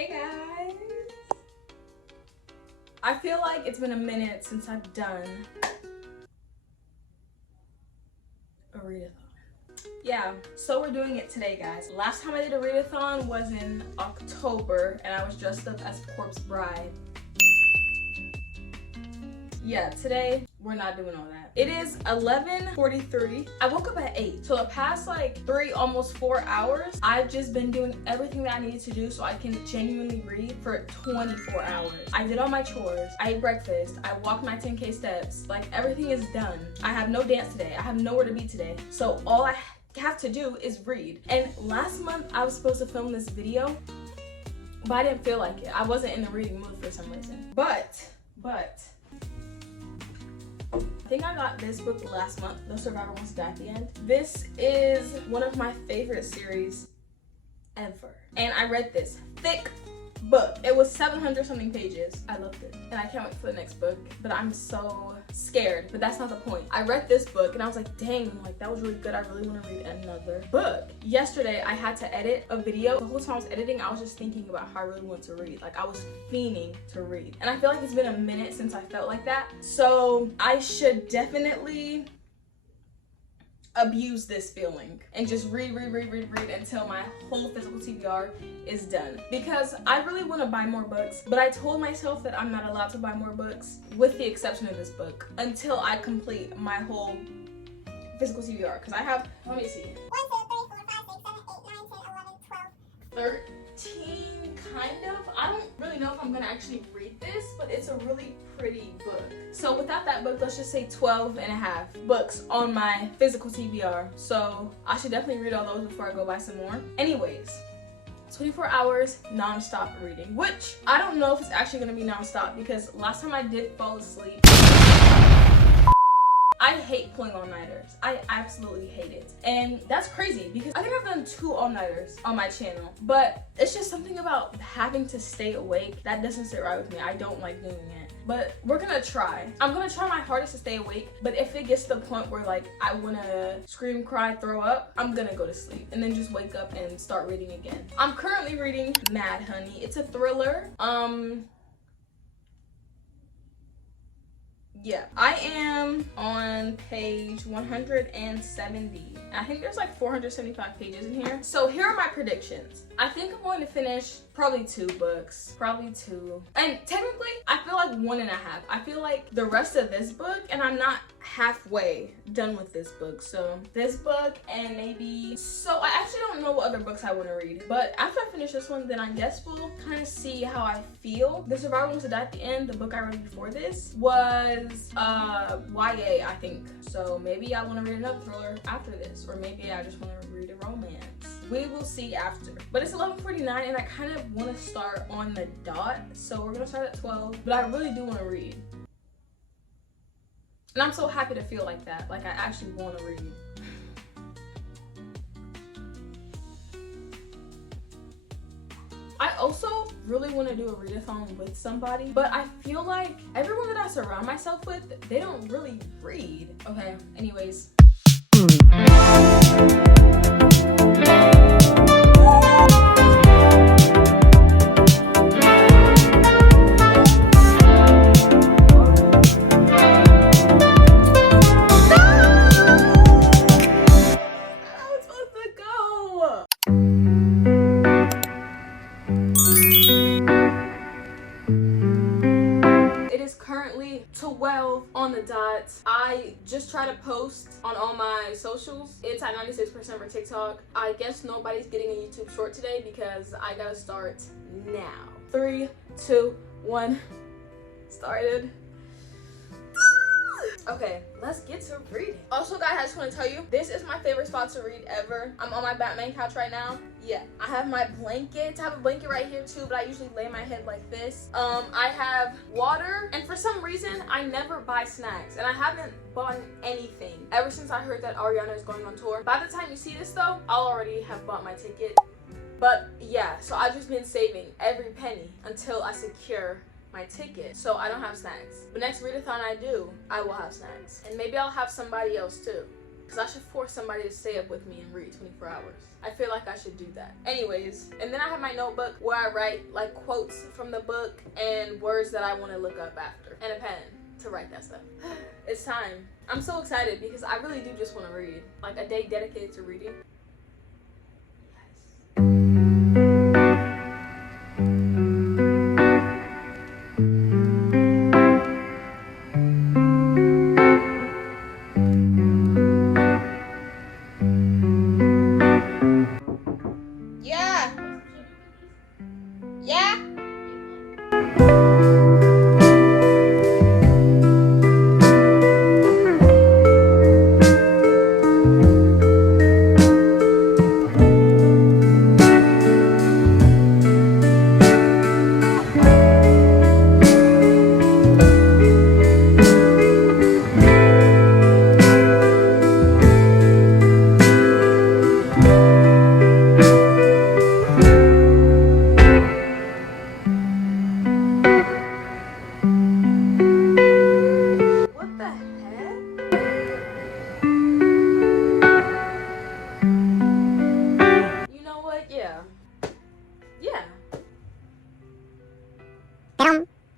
Hey guys! I feel like it's been a minute since I've done a readathon. Yeah, so we're doing it today, guys. Last time I did a readathon was in October and I was dressed up as Corpse Bride. Yeah, today we're not doing all that. It is 11:43. I woke up at 8. So the past like 3, almost 4 hours, I've just been doing everything that I needed to do so I can genuinely read for 24 hours. I did all my chores. I ate breakfast. I walked my 10K steps. Like, everything is done. I have no dance today. I have nowhere to be today. So all I have to do is read. And last month I was supposed to film this video, but I didn't feel like it. I wasn't in the reading mood for some reason. But I think I got this book last month, The Survivor Wants to Die at the End. This is one of my favorite series ever. And I read this thick book. It was 700 something pages. I loved it. And I can't wait for the next book, but I'm so scared. But that's not the point. I read this book and I was like, dang, like that was really good. I really want to read another book. Yesterday, I had to edit a video. The whole time I was editing, I was just thinking about how I really want to read. Like, I was fiending to read. And I feel like it's been a minute since I felt like that. So I should definitely abuse this feeling and just read until my whole physical TBR is done, because I really want to buy more books, but I told myself that I'm not allowed to buy more books with the exception of this book until I complete my whole physical TBR, because I have, let me see, 1, 2, 3, 4, 5, 6, 7, 8, 9, 10, 11, 12, 13 kind of. I don't really know if I'm gonna actually read this, but it's a really pretty book. So without that book, let's just say 12 and a half books on my physical TBR. So I should definitely read all those before I go buy some more. Anyways, 24 hours non-stop reading, which I don't know if it's actually gonna be non-stop, because last time I did fall asleep. I hate pulling all-nighters. I absolutely hate it. And that's crazy because I think I've done 2 all-nighters on my channel, but it's just something about having to stay awake that doesn't sit right with me. I don't like doing it, but we're gonna try. I'm gonna try my hardest to stay awake, but if it gets to the point where like I wanna scream, cry, throw up, I'm gonna go to sleep and then just wake up and start reading again. I'm currently reading Mad Honey. It's a thriller. Yeah, I am on page 170. I think there's like 475 pages in here. So here are my predictions. I think I'm going to finish probably 2 books, probably 2. And technically, I feel like 1.5. I feel like the rest of this book, and I'm not halfway done with this book. So this book and maybe, so I actually don't know what other books I want to read. But after I finish this one, then I guess we'll kind of see how I feel. The Survivor Wants to Die at the End, the book I read before this, was YA, I think. So maybe I want to read another thriller after this, or maybe I just want to read a romance. We will see after. But it's 11:49 and I kind of want to start on the dot, so we're gonna start at 12, but I really do want to read. And I'm so happy to feel like that, like I actually want to read. I also really want to do a readathon with somebody, but I feel like everyone that I surround myself with, they don't really read. Okay, anyways. Currently 12 on the dot. I just try to post on all my socials. It's at 96% for TikTok. I guess nobody's getting a YouTube short today because I gotta start now. 3, 2, 1, started. Okay, let's get to reading. Also, guys, I just want to tell you, this is my favorite spot to read ever. I'm on my Batman couch right now. Yeah, I have my blanket. I have a blanket right here too, but I usually lay my head like this. I have water, and for some reason, I never buy snacks, and I haven't bought anything ever since I heard that Ariana is going on tour. By the time you see this though, I'll already have bought my ticket. But yeah, so I've just been saving every penny until I secure my ticket, so I don't have snacks. But next readathon I do, I will have snacks, and maybe I'll have somebody else too. because I should force somebody to stay up with me and read 24 hours. I feel like I should do that. Anyways, and then I have my notebook where I write like quotes from the book and words that I want to look up after, and a pen to write that stuff. It's time. I'm so excited because I really do just want to read. Like a day dedicated to reading.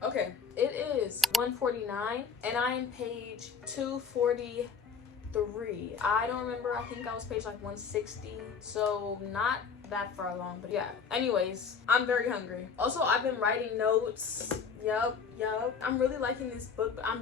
Okay, it is 1:49 and I am page 243. I don't remember, I think I was page like 160, so not that far along, but yeah. Anyways, I'm very hungry. Also, I've been writing notes. Yup. I'm really liking this book, but I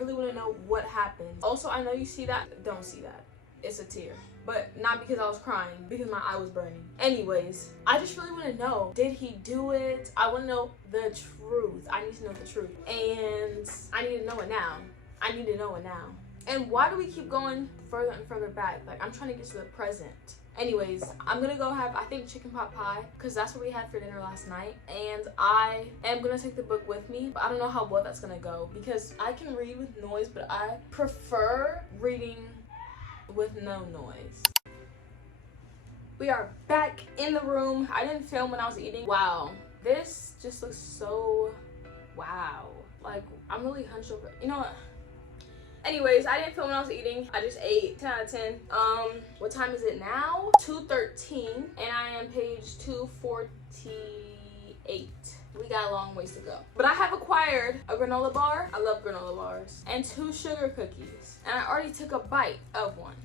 really want to know what happened. Also, I know you see that. Don't see that. It's a tear. But not because I was crying, because my eye was burning. Anyways, I just really want to know, did he do it? I want to know the truth. I need to know the truth. And I need to know it now. I need to know it now. And why do we keep going further and further back? Like, I'm trying to get to the present. Anyways, I'm gonna go have, I think, chicken pot pie, because that's what we had for dinner last night. And I am gonna take the book with me, but I don't know how well that's gonna go, because I can read with noise, but I prefer reading with no noise. We are back in the room. I didn't film when I was eating. Wow, this just looks so wow. Like, I'm really hunched over. You know what? Anyways, I didn't film when I was eating. I just ate. 10 out of 10. What time is it now? 2:13, and I am page 248. We got a long ways to go. But I have acquired a granola bar. I love granola bars. And 2 sugar cookies. And I already took a bite of one.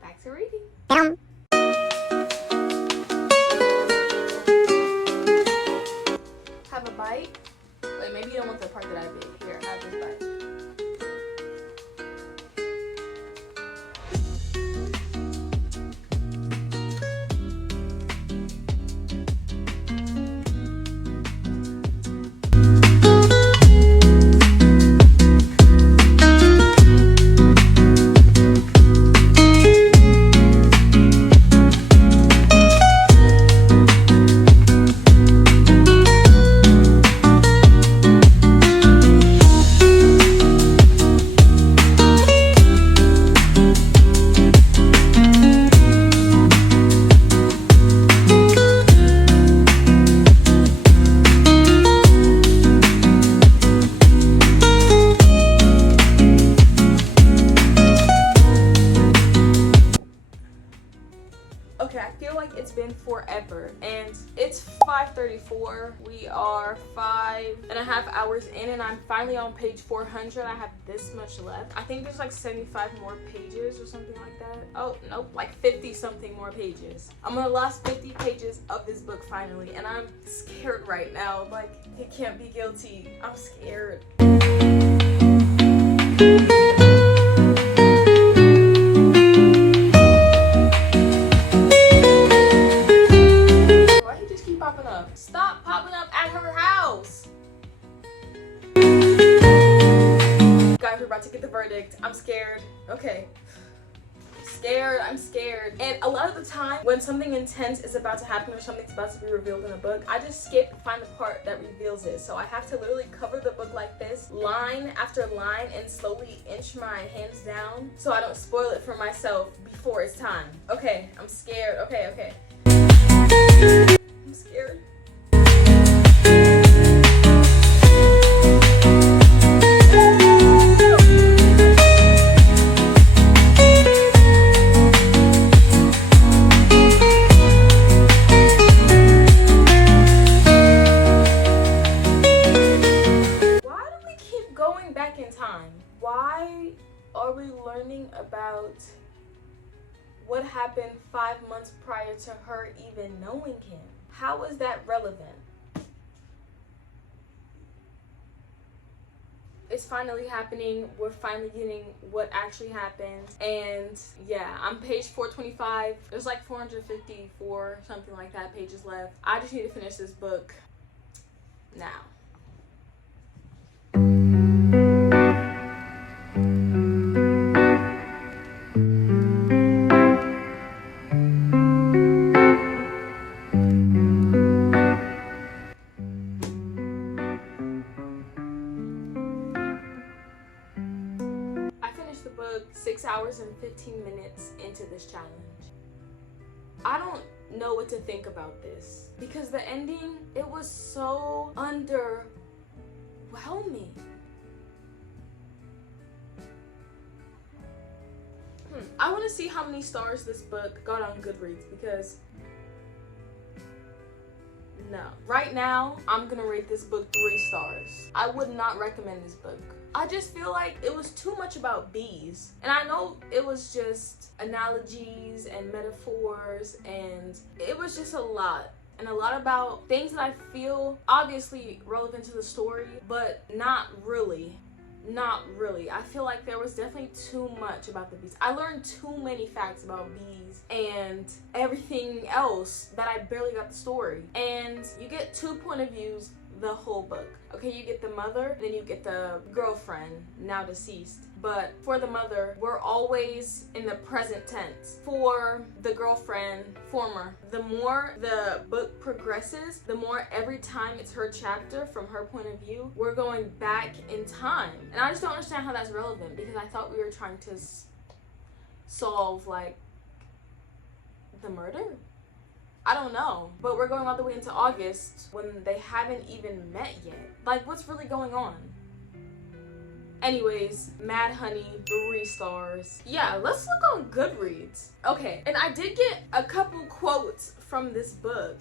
Back to reading. Have a bite. Wait, maybe you don't want the part that I did. Here, have this bite. Okay, I feel like it's been forever, and it's 5:34. We are 5.5 hours in, and I'm finally on page 400. I have this much left. I think there's like 75 more pages or something like that. Oh, nope, like 50 something more pages. I'm on the last 50 pages of this book finally, and I'm scared right now. Like, it can't be guilty. I'm scared. Stop popping up at her house. Guys, we're about to get the verdict. I'm scared. Okay. I'm scared. And a lot of the time when something intense is about to happen or something's about to be revealed in a book, I just skip and find the part that reveals it. So I have to literally cover the book like this, line after line, and slowly inch my hands down so I don't spoil it for myself before it's time. Okay, I'm scared. Okay. I'm scared. what happened 5 months prior to her even knowing him? How is that relevant? It's finally happening. We're finally getting what actually happened. And yeah, I'm page 425. There's like 454, something like that, pages left. I just need to finish this book now. The book 6 hours and 15 minutes into this challenge. I don't know what to think about this because the ending, it was so underwhelming. I want to see how many stars this book got on Goodreads because no. Right now, I'm gonna rate this book 3 stars. I would not recommend this book. I just feel like it was too much about bees. And I know it was just analogies and metaphors and it was just a lot. And a lot about things that I feel obviously relevant to the story, but not really. Not really. I feel like there was definitely too much about the bees. I learned too many facts about bees and everything else that I barely got the story. And you get 2 point of views the whole book. Okay, you get the mother, then you get the girlfriend, now deceased. But for the mother, we're always in the present tense. For the girlfriend, former. The more the book progresses, the more every time it's her chapter from her point of view, we're going back in time. And I just don't understand how that's relevant because I thought we were trying to solve like the murder. I don't know, but we're going all the way into August when they haven't even met yet. Like, what's really going on? Anyways, Mad Honey, 3 stars. Yeah, let's look on Goodreads. Okay, and I did get a couple quotes from this book.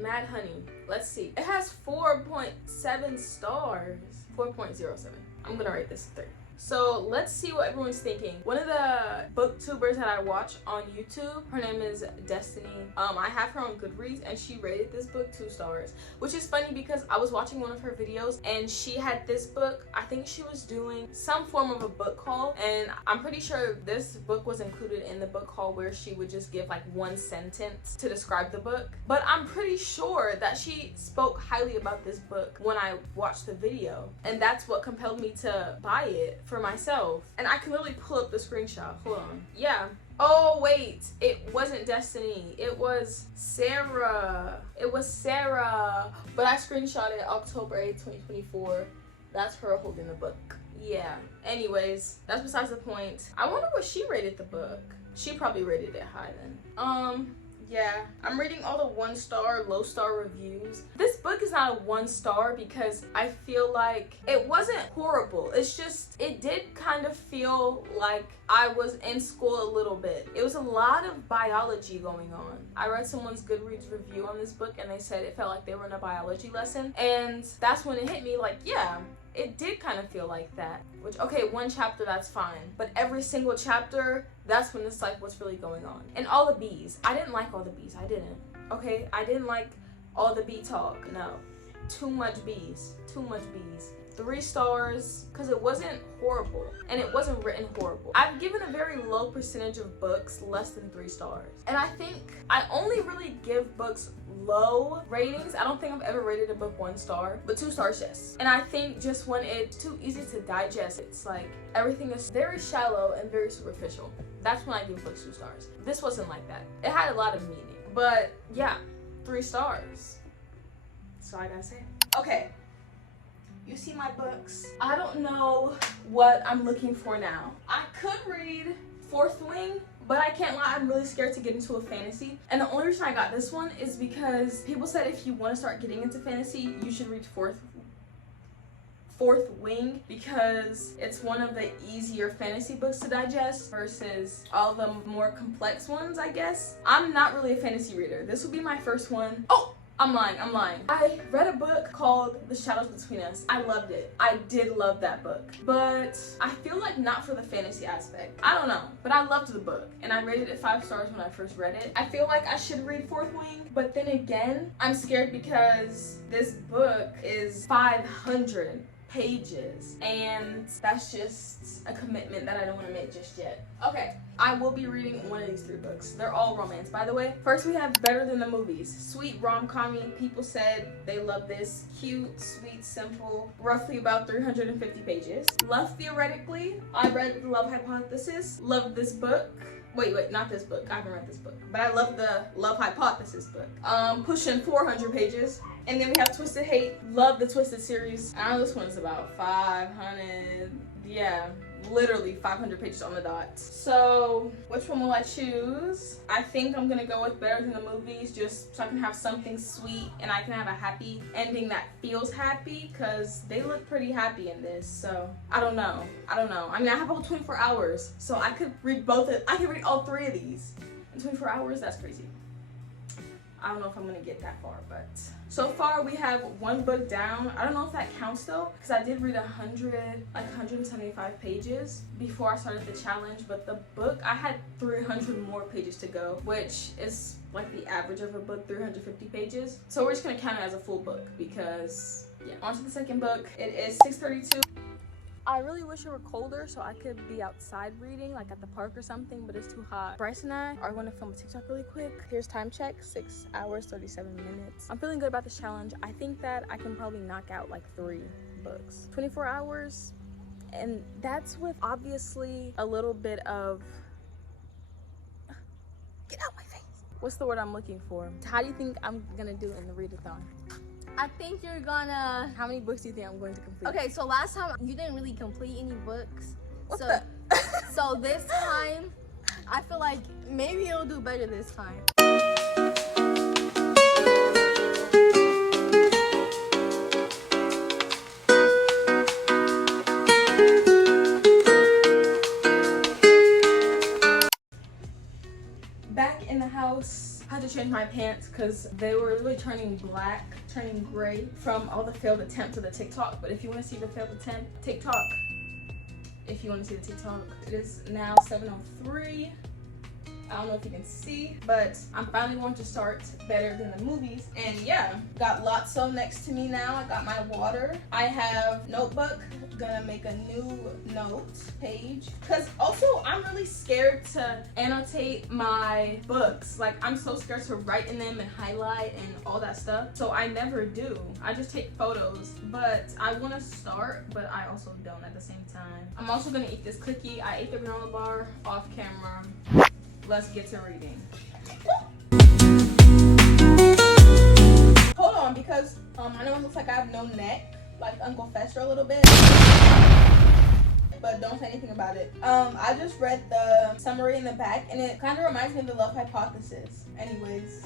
Mad Honey, let's see. It has 4.7 stars. 4.07. I'm gonna rate this 3. So let's see what everyone's thinking. One of the booktubers that I watch on YouTube, her name is Destiny. I have her on Goodreads and she rated this book 2 stars, which is funny because I was watching one of her videos and she had this book. I think she was doing some form of a book haul and I'm pretty sure this book was included in the book haul where she would just give like 1 sentence to describe the book. But I'm pretty sure that she spoke highly about this book when I watched the video, and that's what compelled me to buy it for myself. And I can literally pull up the screenshot. Hold on. Yeah. Oh wait, it wasn't Destiny. It was Sarah. It was Sarah. But I screenshotted October 8th, 2024. That's her holding the book. Yeah. Anyways, that's besides the point. I wonder what she rated the book. She probably rated it high then. Yeah, I'm reading all the 1-star, low-star reviews. This book is not a 1 star because I feel like it wasn't horrible. It's just, it did kind of feel like I was in school a little bit. It was a lot of biology going on. I read someone's Goodreads review on this book and they said it felt like they were in a biology lesson. And that's when it hit me like, yeah, it did kind of feel like that. Which, okay, 1 chapter, that's fine. But every single chapter, that's when it's like, what's really going on? And all the bees. I didn't like all the bees. I didn't. Okay? I didn't like all the bee talk. No. Too much bees. Too much bees. 3 stars because it wasn't horrible and it wasn't written horrible. I've given a very low percentage of books less than 3 stars. And I think I only really give books low ratings. I don't think I've ever rated a book 1 star, but 2 stars, yes. And I think just when it's too easy to digest, it's like everything is very shallow and very superficial. That's when I give books 2 stars. This wasn't like that. It had a lot of meaning, but yeah, 3 stars. That's all I gotta say. Okay. You see my books. I don't know what I'm looking for now. I could read Fourth Wing, but I can't lie, I'm really scared to get into a fantasy. And the only reason I got this one is because people said if you want to start getting into fantasy, you should read Fourth Wing because it's one of the easier fantasy books to digest versus all the more complex ones, I guess. I'm not really a fantasy reader. This will be my first one. Oh! I'm lying. I read a book called The Shadows Between Us. I loved it. I did love that book. But I feel like not for the fantasy aspect. I don't know. But I loved the book. And I rated it 5 stars when I first read it. I feel like I should read Fourth Wing. But then again, I'm scared because this book is 500 pages, and that's just a commitment that I don't want to make just yet. Okay, I will be reading one of these 3 books. They're all romance, by the way. First, we have Better Than the Movies. Sweet rom-com-y. People said they love this. Cute, sweet, simple. Roughly about 350 pages. Love Theoretically. I read The Love Hypothesis. Loved this book. Wait, not this book. I haven't read this book. But I love the Love Hypothesis book. Pushing 400 pages. And then we have Twisted Hate. Love the Twisted series. I know this one's about 500. Yeah, literally 500 pages on the dot. So, which one will I choose? I think I'm gonna go with Better Than the Movies, just so I can have something sweet and I can have a happy ending that feels happy, because they look pretty happy in this. So, I don't know. I mean, I have all 24 hours, so I could read I could read all 3 of these in 24 hours. That's crazy. I don't know if I'm gonna get that far, but so far we have 1 book down. I don't know if that counts though, because I did read 175 pages before I started the challenge, but the book, I had 300 more pages to go, which is like the average of a book, 350 pages. So we're just gonna count it as a full book because, yeah. On to the second book. It is 6:32. I really wish it were colder so I could be outside reading, like at the park or something, but it's too hot. Bryce and I are going to film a TikTok really quick. Here's time check, 6 hours, 37 minutes. I'm feeling good about this challenge. I think that I can probably knock out like 3 books. 24 hours, and that's with obviously a little bit of... Get out my face. What's the word I'm looking for? How do you think I'm gonna do in the readathon? I think you're gonna... How many books do you think I'm going to complete? Okay, so last time you didn't really complete any books. So this time, I feel like maybe you'll do better this time. Back in the house. I had to change my pants because they were really turning black, turning gray from all the failed attempts of the TikTok. But if you want to see the failed attempt, TikTok. If you want to see the TikTok, it is now 7:03. I don't know if you can see, but I'm finally going to start Better Than the Movies. And yeah, got Lotso next to me now. I got my water. I have notebook. Gonna make a new note page, because also I'm really scared to annotate my books. Like, I'm so scared to write in them and highlight and all that stuff, so I never do. I just take photos. But I want to start, but I also don't at the same time. I'm also gonna eat this cookie. I ate the granola bar off camera. Let's get to reading. Hold on, because I know it looks like I have no neck, like Uncle Fester a little bit, but don't say anything about it. I just read the summary in the back, and it kind of reminds me of the Love Hypothesis. Anyways.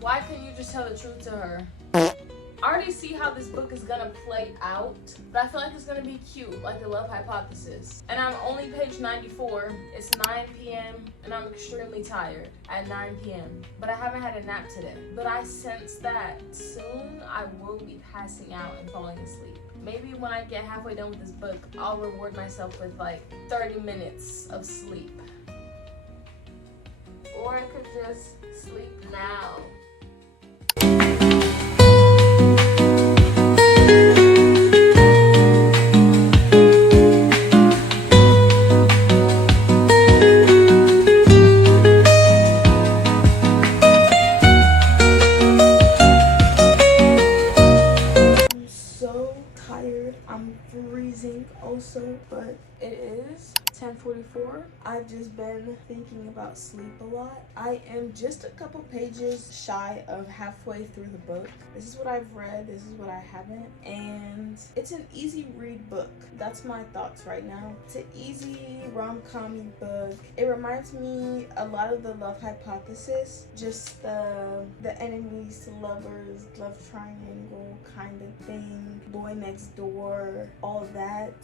Why couldn't you just tell the truth to her? I already see how this book is gonna play out, but I feel like it's gonna be cute, like the Love Hypothesis. And I'm only page 94. It's 9 p.m. and I'm extremely tired at 9 p.m. But I haven't had a nap today. But I sense that soon I will be passing out and falling asleep. Maybe when I get halfway done with this book, I'll reward myself with like 30 minutes of sleep. Or I could just sleep now. I'm freezing also, but it is 10:44. I've just been thinking about sleep a lot. I am just a couple pages shy of halfway through the book. This is what I've read, this is what I haven't, and it's an easy read book. That's my thoughts right now. It's an easy rom-com-y book. It reminds me a lot of the Love Hypothesis, just the enemies to lovers, love triangle kind of thing, boy next door, all of that.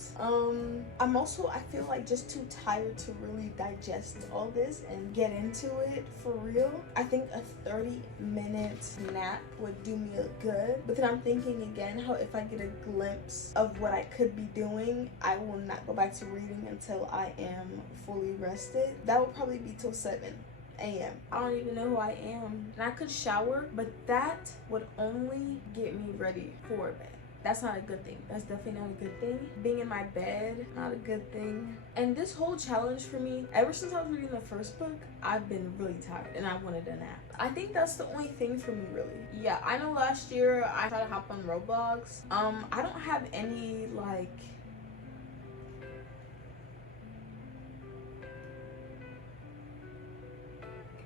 I feel like just too tired to really digest all this and get into it for real. I think a 30-minute nap would do me good, but then I'm thinking again how if I get a glimpse of what I could be doing, I will not go back to reading until I am fully rested. That would probably be till 7 a.m. I don't even know who I am. And I could shower, but that would only get me ready for bed. That's not a good thing. That's definitely not a good thing. Being in my bed, not a good thing. And this whole challenge for me, ever since I was reading the first book, I've been really tired and I wanted a nap. I think that's the only thing for me, really. Yeah, I know last year I tried to hop on Roblox. I don't have any, like,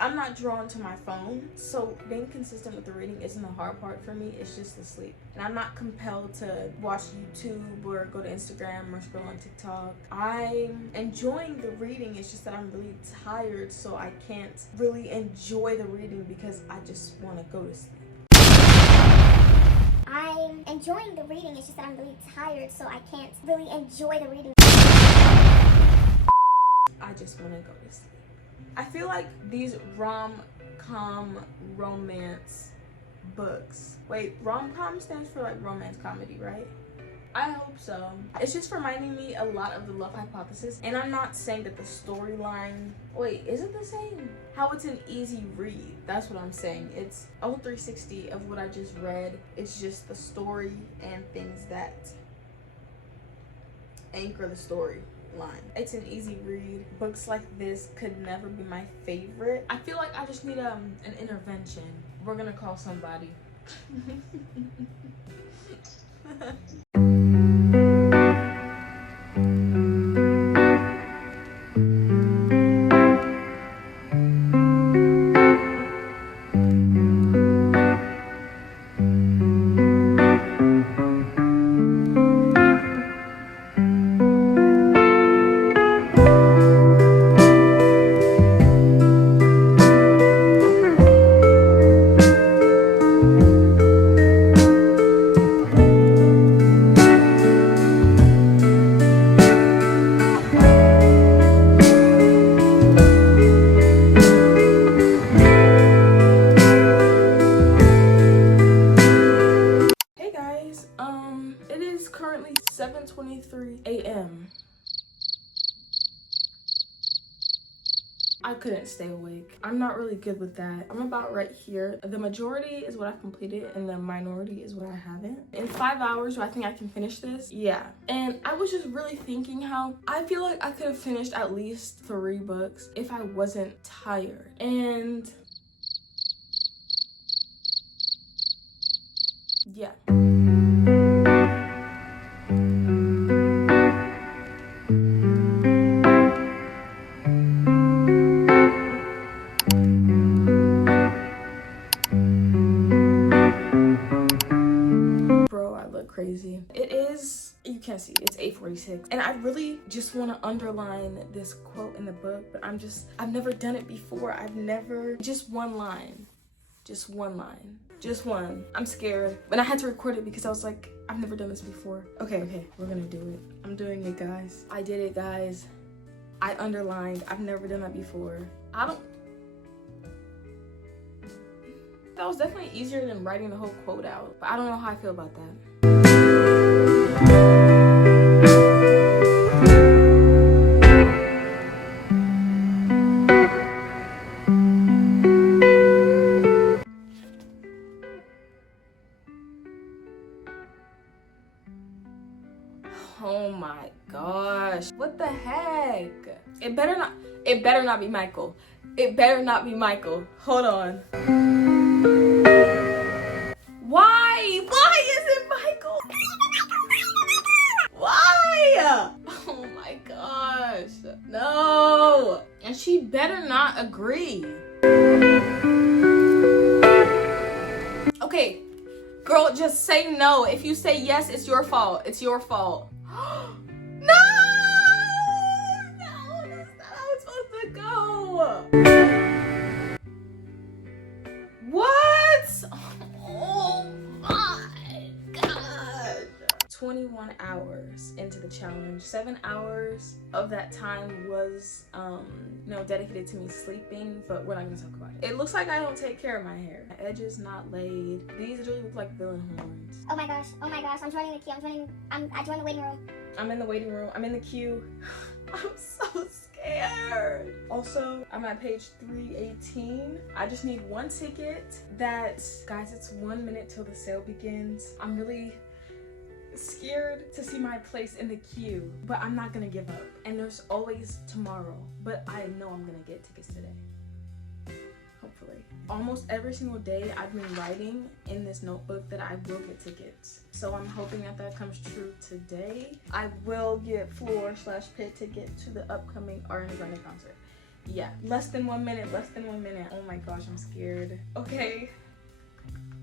I'm not drawn to my phone, so being consistent with the reading isn't the hard part for me. It's just the sleep. And I'm not compelled to watch YouTube or go to Instagram or scroll on TikTok. I'm enjoying the reading. It's just that I'm really tired, so I can't really enjoy the reading because I just want to go to sleep. I'm enjoying the reading. It's just that I'm really tired, so I can't really enjoy the reading. I just want to go to sleep. I feel like these rom-com romance books. Wait, rom-com stands for like romance comedy, right? I hope so. It's just reminding me a lot of the Love Hypothesis. And I'm not saying that the storyline, wait, is it the same? How it's an easy read. That's what I'm saying. It's a whole 360 of what I just read. It's just the story and things that anchor the story line. It's an easy read. Books like this could never be my favorite. I feel like I just need an intervention. We're gonna call somebody. It is currently 7:23 a.m. I couldn't stay awake. I'm not really good with that. I'm about right here. The majority is what I've completed and the minority is what I haven't. In 5 hours, do I think I can finish this? Yeah. And I was just really thinking how I feel like I could have finished at least 3 books if I wasn't tired. And yeah. Crazy. It is, you can't see, it's 8:46 and I really just want to underline this quote in the book, but I've never done it before. Just one line, just one. I'm scared, but I had to record it because I was like, I've never done this before. Okay, we're gonna do it. I'm doing it, guys. I did it, guys. I underlined. I've never done that before. That was definitely easier than writing the whole quote out, but I don't know how I feel about that. It better not be Michael. It better not be Michael. Hold on. Why? Why is it Michael? Why? Oh my gosh. No. And she better not agree. Okay. Girl, just say no. If you say yes, it's your fault. It's your fault. No! No, that's not how it's supposed to go. What? Oh my god. 21 hours into the challenge. 7 hours of that time was dedicated to me sleeping, but we're not gonna talk about it. It looks like I don't take care of my hair. My edge is not laid. These really look like villain horns. Oh my gosh, I'm joining the queue. I joined the waiting room. I'm in the waiting room. I'm in the queue. I'm so scared. Also, I'm at page 318. I just need one ticket. Guys, it's 1 minute till the sale begins. I'm really scared to see my place in the queue, but I'm not gonna give up. And there's always tomorrow, but I know I'm gonna get tickets today. Hopefully. Almost every single day I've been writing in this notebook that I will get tickets. So I'm hoping that comes true today. I will get floor/pit ticket to the upcoming Ariana Grande concert. Yeah, less than 1 minute. Oh my gosh, I'm scared. Okay,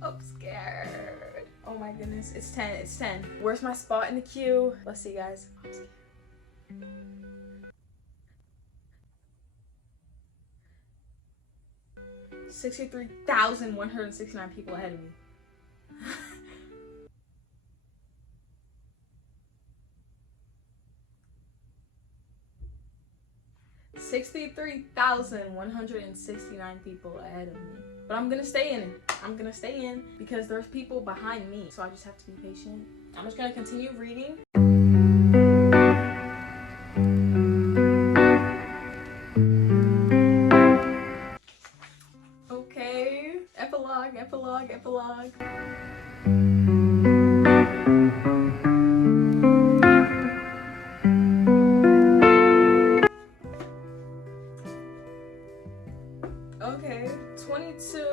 I'm scared. Oh my goodness, it's 10. Where's my spot in the queue? Let's see, guys. I'm scared. 63,169 people ahead of me. 63,169 people ahead of me. But I'm gonna stay in. I'm gonna stay in because there's people behind me. So I just have to be patient. I'm just gonna continue reading. Okay. Epilogue. Okay, 22.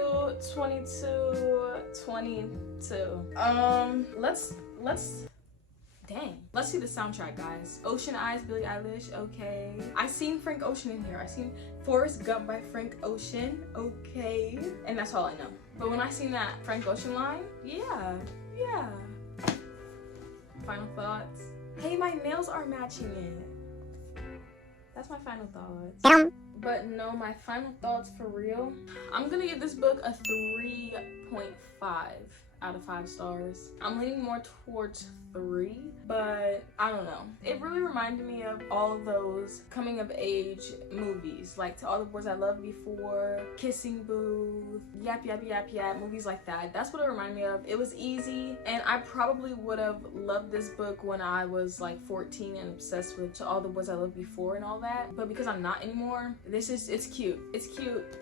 Let's see the soundtrack, guys. Ocean Eyes, Billie Eilish, okay. I seen Frank Ocean in here. I seen Forrest Gump by Frank Ocean, okay. And that's all I know. But when I seen that Frank Ocean line, yeah. Final thoughts. Hey, my nails are matching it. That's my final thoughts. But no, my final thoughts for real. I'm gonna give this book a 3.5 out of 5 stars. I'm leaning more towards 3, but I don't know. It really reminded me of all of those coming of age movies, like To All the Boys I Loved Before, Kissing Booth, Yap, movies like that. That's what it reminded me of. It was easy, and I probably would have loved this book when I was like 14 and obsessed with To All the Boys I Loved Before and all that. But because I'm not anymore, it's cute. It's cute.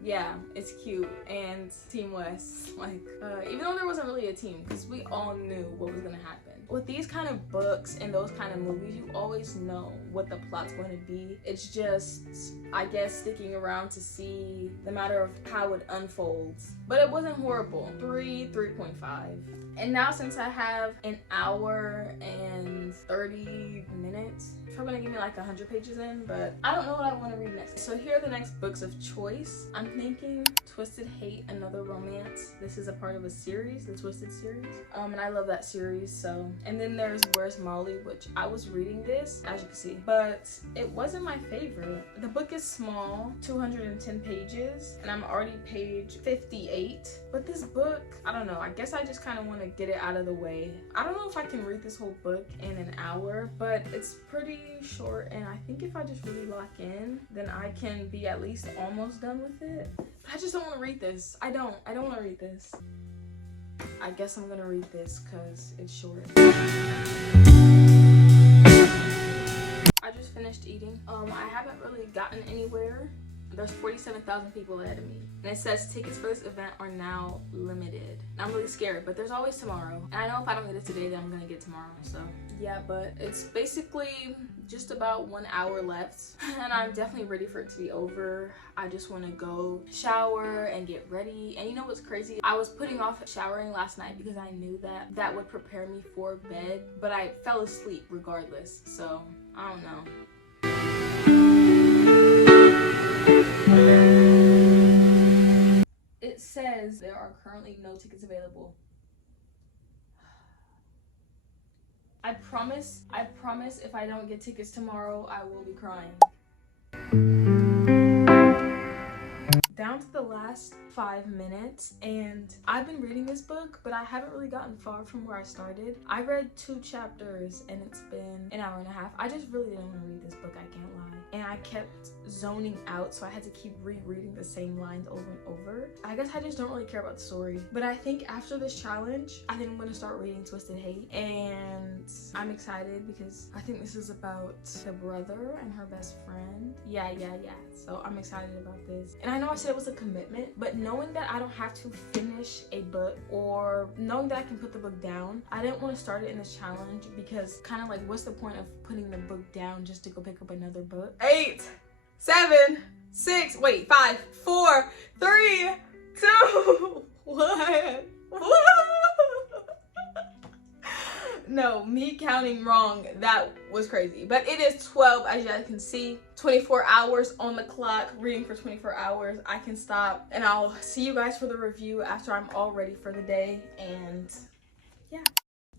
Yeah, it's cute. And Team West, like, even though there wasn't really a team, because we all knew what was gonna happen. With these kind of books and those kind of movies, you always know what the plot's going to be. It's just, I guess, sticking around to see the matter of how it unfolds. But it wasn't horrible. 3.5. And now since I have an hour and 30 minutes, it's probably gonna give me like 100 pages in, but I don't know what I want to read next. So here are the next books of choice. I'm thinking Twisted Hate, Another Romance. This is a part of a series, the Twisted series. And I love that series, so. And then there's Where's Molly, which I was reading this, as you can see, but it wasn't my favorite. The book is small, 210 pages, and I'm already page 58. But this book, I don't know, I guess I just kind of want to get it out of the way. I don't know if I can read this whole book in an hour, but it's pretty short, and I think if I just really lock in, then I can be at least almost done with it. But I just don't want to read this. I don't want to read this. I guess I'm gonna read this because it's short. I just finished eating. I haven't really gotten anywhere There's 47,000 people ahead of me. And it says tickets for this event are now limited. I'm really scared, but there's always tomorrow. And I know if I don't get it today, then I'm gonna get it tomorrow, so. Yeah, but it's basically just about 1 hour left. And I'm definitely ready for it to be over. I just wanna go shower and get ready. And you know what's crazy? I was putting off showering last night because I knew that that would prepare me for bed, but I fell asleep regardless, so I don't know. It says there are currently no tickets available. I promise if I don't get tickets tomorrow, I will be crying. Down to the last 5 minutes, and I've been reading this book, but I haven't really gotten far from where I started. I read 2 chapters and it's been an hour and a half. I just really didn't want to read this book, I can't lie. And I kept zoning out, so I had to keep rereading the same lines over and over. I guess I just don't really care about the story. But I think after this challenge, I think I'm going to start reading Twisted Hate. And I'm excited because I think this is about the brother and her best friend. Yeah. So I'm excited about this. And I know I said it was a commitment, but knowing that I don't have to finish a book or knowing that I can put the book down, I didn't want to start it in this challenge because kind of like, what's the point of putting the book down just to go pick up another book? 8, 7, 6, wait, 5, 4, 3, 2, 1. No, me counting wrong, that was crazy. But it is 12, as you guys can see. 24 hours on the clock, reading for 24 hours. I can stop, and I'll see you guys for the review after I'm all ready for the day, and yeah.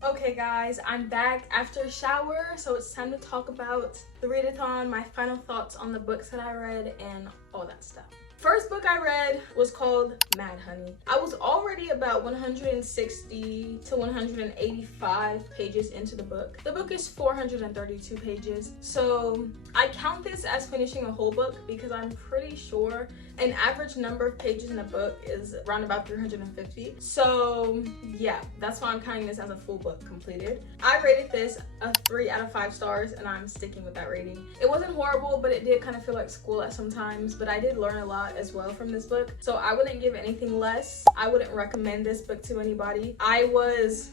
Okay guys, I'm back after a shower, so it's time to talk about the readathon, my final thoughts on the books that I read, and all that stuff. First book I read was called Mad Honey. I was already about 160 to 185 pages into the book. The book is 432 pages, so I count this as finishing a whole book because I'm pretty sure an average number of pages in a book is around about 350. So yeah, that's why I'm counting this as a full book completed. I rated this a 3 out of 5 stars, and I'm sticking with that rating. It wasn't horrible, but it did kind of feel like school at some times, but I did learn a lot as well from this book, so I wouldn't give anything less. I wouldn't recommend this book to anybody. I was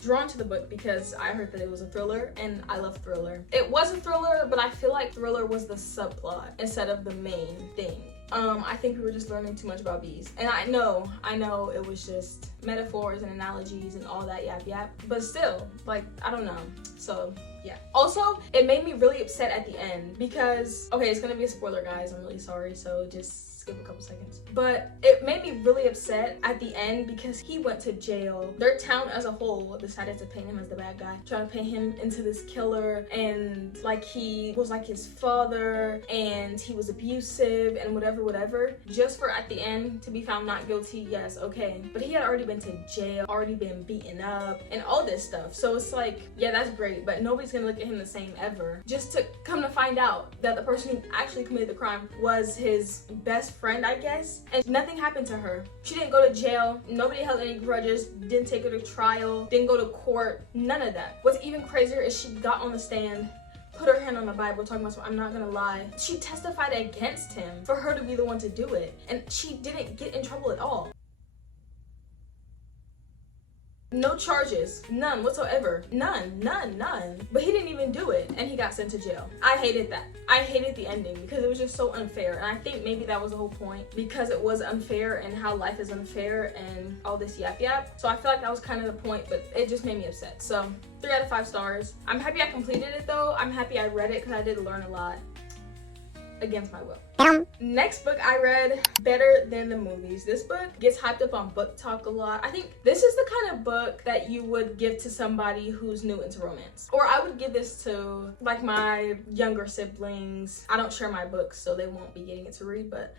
drawn to the book because I heard that it was a thriller, and I love thriller. It was a thriller, but I feel like thriller was the subplot instead of the main thing. I think we were just learning too much about bees, and I know it was just metaphors and analogies and all that yap, but still, like, I don't know. So yeah. Also, it made me really upset at the end because, okay, it's gonna be a spoiler, guys, I'm really sorry, so just skip a couple seconds. But it made me really upset at the end because he went to jail. Their town as a whole decided to paint him as the bad guy, trying to paint him into this killer, and like he was like his father and he was abusive and whatever, just for at the end to be found not guilty. Yes, okay, but he had already been to jail, already been beaten up and all this stuff. So it's like, yeah, that's great, but nobody's gonna look at him the same ever, just to come to find out that the person who actually committed the crime was his best friend, I guess, and nothing happened to her. She didn't go to jail, nobody held any grudges, didn't take her to trial, didn't go to court, none of that. What's even crazier is she got on the stand, put her hand on the Bible, talking about, so I'm not gonna lie. She testified against him for her to be the one to do it, and she didn't get in trouble at all. No charges, none whatsoever, none. But he didn't even do it, and he got sent to jail. I hated that. I hated the ending because it was just so unfair, and I think maybe that was the whole point, because it was unfair and how life is unfair and all this yap. So I feel like that was kind of the point, but it just made me upset. So 3 out of 5 stars. I'm happy I completed it though. I'm happy I read it because I did learn a lot against my will. Next book I read, Better Than the Movies. This book gets hyped up on Book Talk a lot. I think this is the kind of book that you would give to somebody who's new into romance. Or I would give this to like my younger siblings. I don't share my books, so they won't be getting it to read, but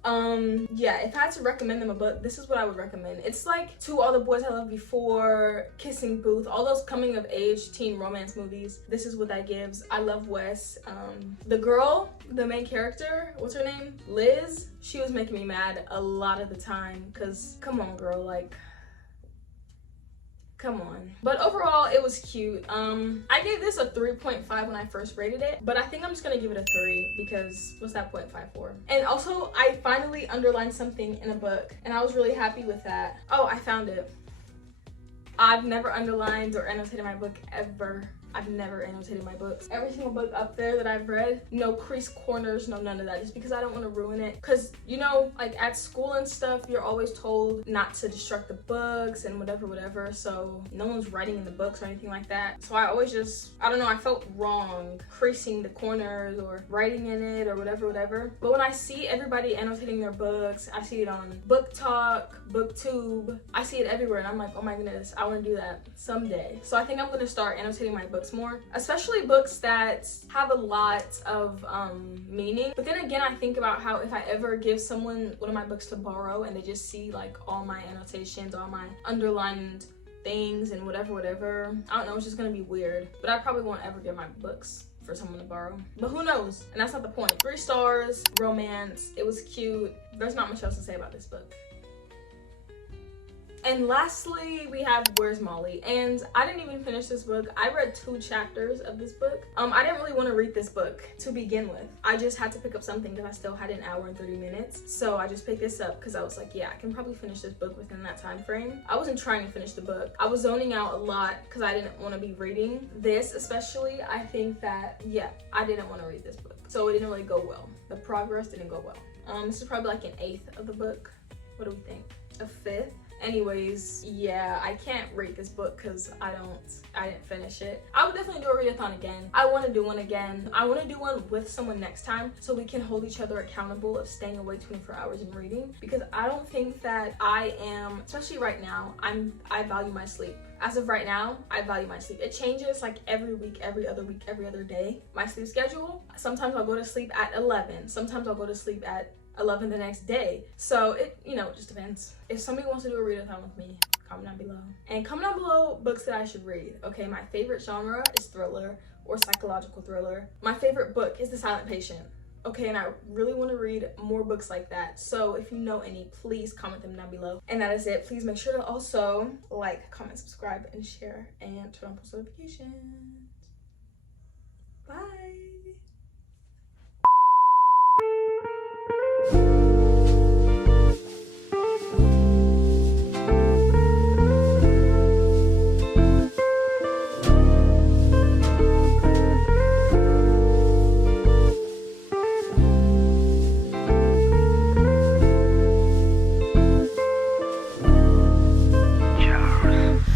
yeah, if I had to recommend them a book, this is what I would recommend. It's like To All the Boys I Loved Before, Kissing Booth, all those coming of age teen romance movies. This is what that gives. I love Wes. The girl, the main character, what's her name? Liz. She was making me mad a lot of the time because come on girl, like Come on. But overall, it was cute. I gave this a 3.5 when I first rated it, but I think I'm just gonna give it a 3 because what's that 0.5 for? And also, I finally underlined something in a book, and I was really happy with that. Oh, I found it. I've never underlined or annotated my book ever. I've never annotated my books. Every single book up there that I've read, no creased corners, no none of that, just because I don't want to ruin it. Because, you know, like at school and stuff, you're always told not to destruct the books and whatever, so no one's writing in the books or anything like that. So I always just, I don't know, I felt wrong creasing the corners or writing in it or whatever. But when I see everybody annotating their books, I see it on Book Talk, BookTube, I see it everywhere, and I'm like, oh my goodness, I want to do that someday. So I think I'm going to start annotating my books more, especially books that have a lot of meaning. But then again, I think about how if I ever give someone one of my books to borrow and they just see like all my annotations, all my underlined things and whatever, I don't know, it's just gonna be weird. But I probably won't ever give my books for someone to borrow, but who knows? And that's not the point. 3 stars, romance, it was cute. There's not much else to say about this book. And lastly, we have Where's Molly? And I didn't even finish this book. I read 2 chapters of this book. I didn't really want to read this book to begin with. I just had to pick up something because I still had an hour and 30 minutes. So I just picked this up because I was like, yeah, I can probably finish this book within that time frame. I wasn't trying to finish the book. I was zoning out a lot because I didn't want to be reading this, especially. I think that, yeah, I didn't want to read this book. So it didn't really go well. The progress didn't go well. This is probably like an 1/8 of the book. What do we think? A 5th? Anyways, yeah, I can't rate this book because I didn't finish it. I would definitely do a readathon again. I want to do one again. I want to do one with someone next time so we can hold each other accountable of staying awake 24 hours and reading, because I don't think that I am, especially right now, I value my sleep. As of right now, I value my sleep. It changes like every week, every other week, every other day. My sleep schedule, sometimes I'll go to sleep at 11. Sometimes I'll go to sleep at 11 the next day. So it, you know, just depends. If somebody wants to do a readathon with me, comment down below. And comment down below books that I should read. Okay, my favorite genre is thriller or psychological thriller. My favorite book is The Silent Patient. Okay, and I really want to read more books like that. So if you know any, please comment them down below. And that is it. Please make sure to also like, comment, subscribe, and share, and turn on post notifications.